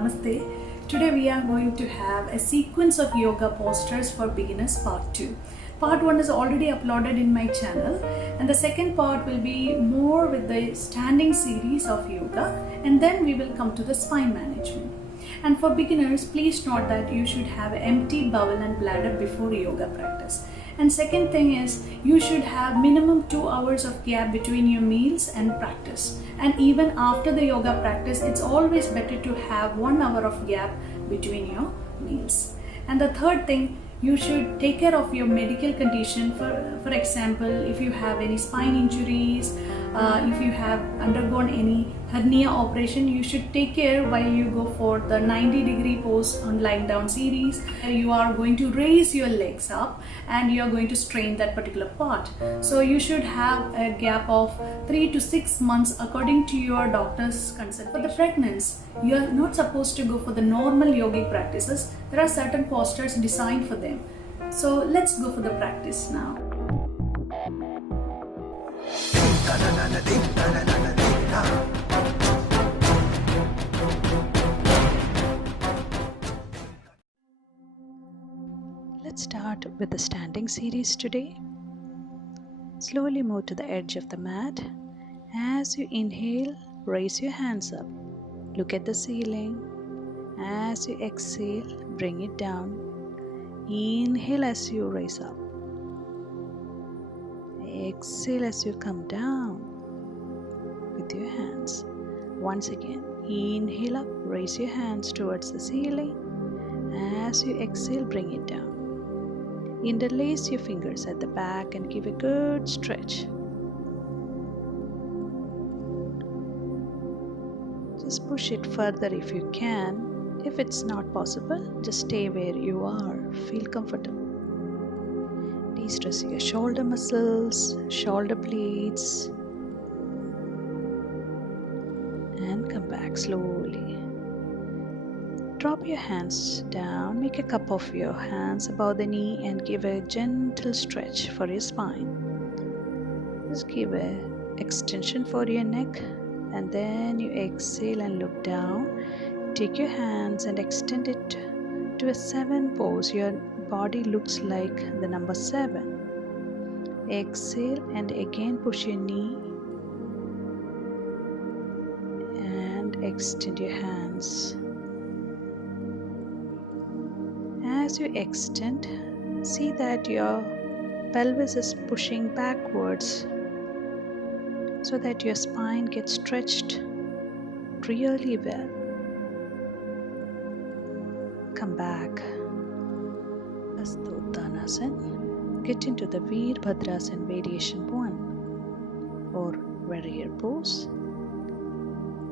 Namaste. Today we are going to have a sequence of yoga postures for beginners part 2. Part 1 is already uploaded in my channel, and the second part will be more with the standing series of yoga, and then we will come to the spine management. And for beginners, please note that you should have empty bowel and bladder before yoga practice. And second thing is, you should have minimum 2 hours of gap between your meals and practice. And even after the yoga practice, it's always better to have 1 hour of gap between your meals. And the third thing, you should take care of your medical condition. For example, if you have any spine injuries, if you have undergone any hernia operation, you should take care while you go for the 90-degree pose on lying down series. You are going to raise your legs up and you are going to strain that particular part. So you should have a gap of 3 to 6 months according to your doctor's consent. For the pregnants, you are not supposed to go for the normal yogic practices. There are certain postures designed for them. So let's go for the practice now. Let's start with the standing series today. Slowly move to the edge of the mat. As you inhale, raise your hands up. Look at the ceiling. As you exhale, bring it down. Inhale as you raise up. Exhale as you come down with your hands. Once again, inhale up, raise your hands towards the ceiling. As you exhale, bring it down. Interlace your fingers at the back and give a good stretch. Just push it further if you can. If it's not possible, just stay where you are. Feel comfortable. De-stress your shoulder muscles, shoulder blades, and come back slowly. Drop your hands down, make a cup of your hands above the knee and give a gentle stretch for your spine. Just give an extension for your neck and then you exhale and look down. Take your hands and extend it to a 7 pose. Your body looks like the number 7. Exhale and again push your knee and extend your hands. As you extend, see that your pelvis is pushing backwards so that your spine gets stretched really well. Come back. Astottanasana. Get into the Veerbhadrasana variation 1 or warrior pose.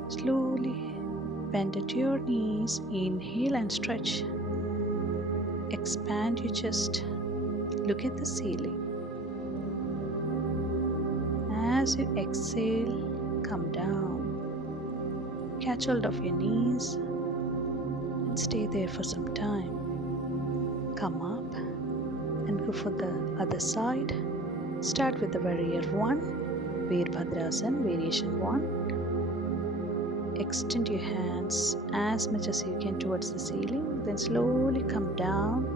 Slowly bend at your knees. Inhale and stretch. Expand your chest. Look at the ceiling. As you exhale, come down. Catch hold of your knees and stay there for some time. Come up and go for the other side. Start with the warrior 1, Veerbhadrasana variation 1. Extend your hands as much as you can towards the ceiling, then slowly come down.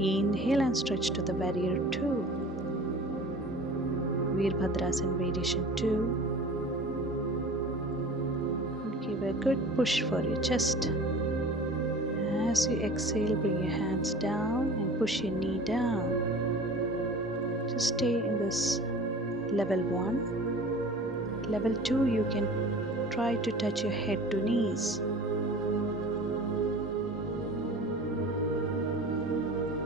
Inhale and stretch to the warrior 2. Veerbhadrasana variation 2. And give a good push for your chest. As you exhale, bring your hands down and push your knee down. Just stay in this level 1. Level 2, you can try to touch your head to knees.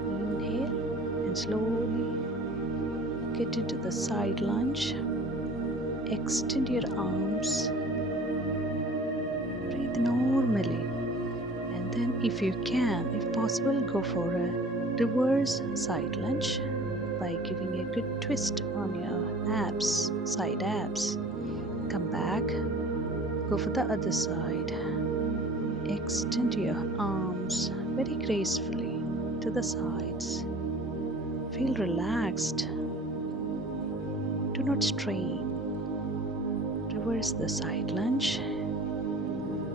Inhale and slowly get into the side lunge. Extend your arms. Breathe normally. And then if you can, if possible, go for a reverse side lunge by giving a good twist on your abs, side abs. Come back. Go for the other side. Extend your arms very gracefully to the sides. Feel relaxed. Do not strain. Reverse the side lunge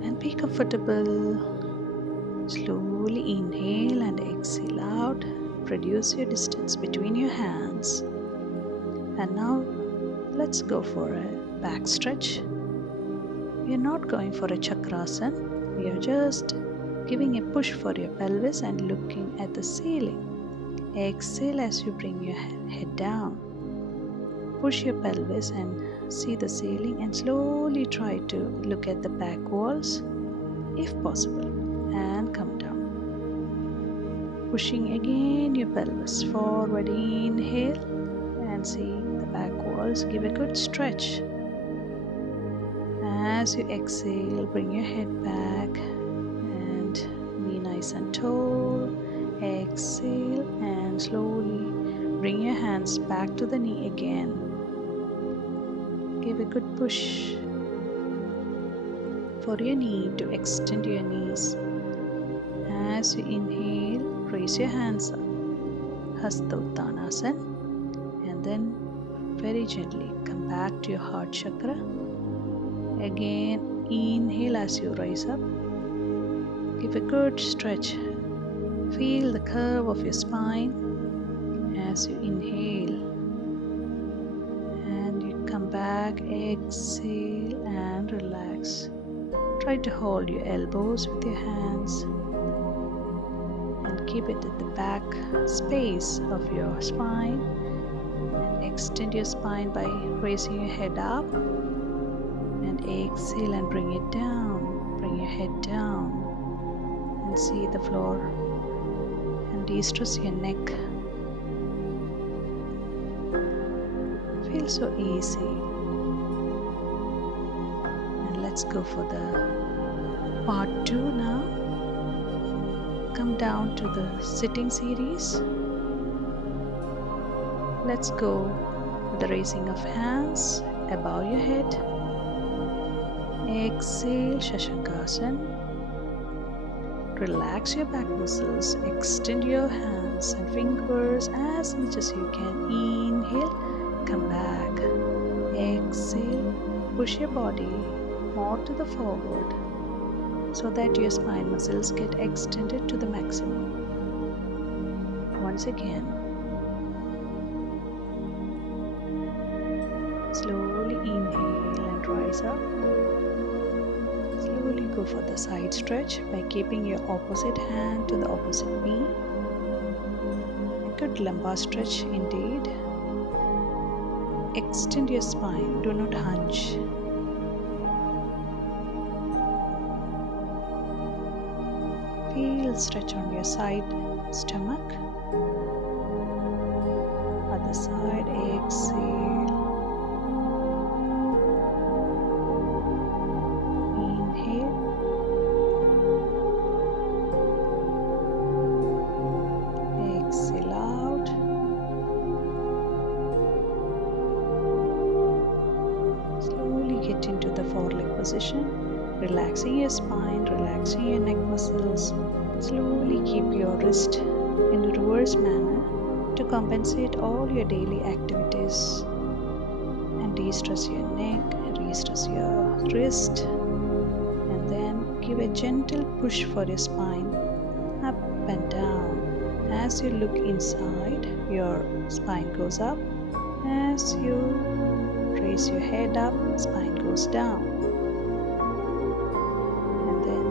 and be comfortable Slowly inhale and exhale out. Reduce your distance between your hands. And now let's go for a back stretch. We are not going for a chakrasana. We are just giving a push for your pelvis and looking at the ceiling. Exhale as you bring your head down. Push your pelvis and see the ceiling, and slowly try to look at the back walls if possible, and come down. Pushing again your pelvis forward. Inhale and see the back walls. Give a good stretch. As you exhale, bring your head back and be nice and tall. Exhale and slowly bring your hands back to the knee again. Give a good push for your knee to extend your knees. As you inhale, raise your hands up, Hasta Uttanasana, and then very gently come back to your heart chakra. Again, inhale as you rise up. Give a good stretch. Feel the curve of your spine as you inhale. And you come back, exhale and relax. Try to hold your elbows with your hands and keep it at the back space of your spine. And extend your spine by raising your head up. And exhale and bring it down. Bring your head down and see the floor, and de-stress your neck. Feels so easy. And let's go for the part 2 now. Come down to the sitting series. Let's go with the raising of hands above your head. Exhale, Shashankasana. Relax your back muscles. Extend your hands and fingers as much as you can. Inhale, come back. Exhale, push your body more to the forward so that your spine muscles get extended to the maximum. Once again. Slowly inhale and rise up. Slowly go for the side stretch by keeping your opposite hand to the opposite knee. A good lumbar stretch indeed. Extend your spine, do not hunch. Feel stretch on your side stomach. Other side, exhale. Position, relaxing your spine, relaxing your neck muscles. Slowly keep your wrist in a reverse manner to compensate all your daily activities, and de-stress your neck, re-stress your wrist, and then give a gentle push for your spine up and down. As you look inside, your spine goes up. As you raise your head up, spine goes down.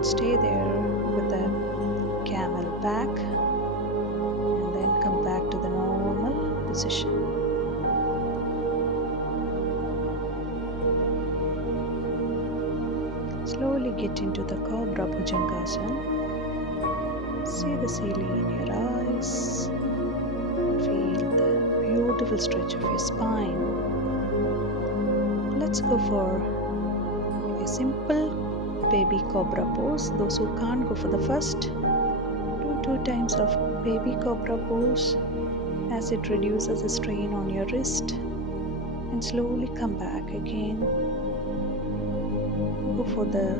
Stay there with the camel back, and then come back to the normal position. Slowly get into the Cobra Bhujangasana. See the ceiling in your eyes. Feel the beautiful stretch of your spine. Let's go for a simple baby cobra pose. Those who can't go for the first, do 2 times of baby cobra pose as it reduces the strain on your wrist, and slowly come back again. Go for the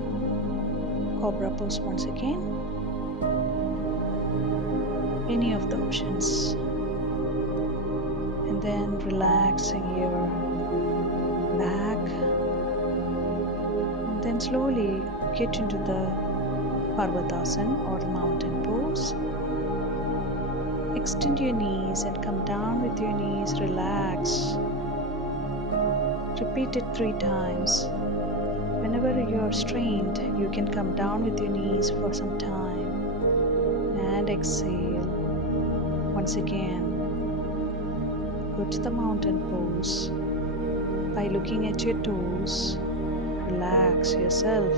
cobra pose once again. Any of the options, and then relaxing your back. Then slowly get into the Parvatasana or mountain pose. Extend your knees and come down with your knees. Relax. Repeat it 3 times. Whenever you are strained, you can come down with your knees for some time. And exhale. Once again, go to the mountain pose. By looking at your toes, relax yourself.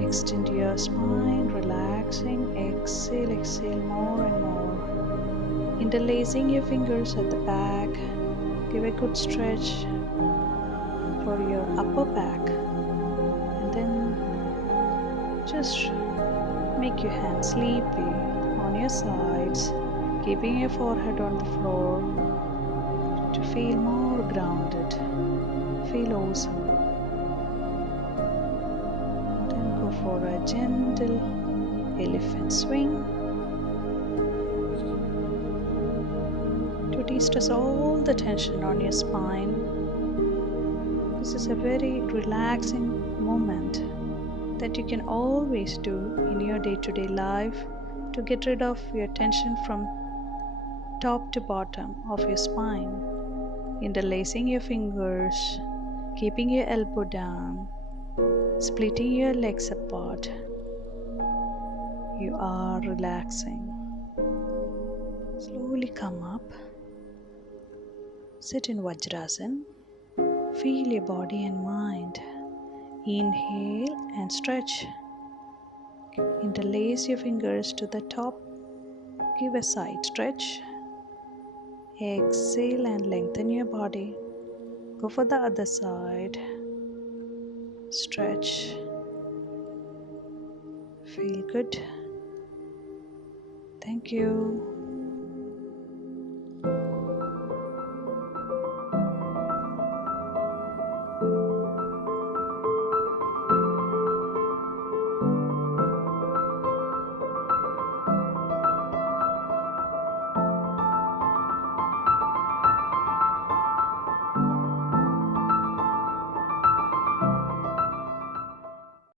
Extend your spine, relaxing. Exhale, exhale more and more. Interlacing your fingers at the back. Give a good stretch for your upper back. And then just make your hands sleepy on your sides, keeping your forehead on the floor to feel more grounded. Feel awesome. For a gentle elephant swing to de-stress all the tension on your spine. This is a very relaxing moment that you can always do in your day-to-day life to get rid of your tension from top to bottom of your spine. Interlacing your fingers, keeping your elbow down, splitting your legs apart. You are relaxing. Slowly come up. Sit in Vajrasana. Feel your body and mind. Inhale and stretch. Interlace your fingers to the top. Give a side stretch. Exhale and lengthen your body. Go for the other side. Stretch. Feel good. Thank you.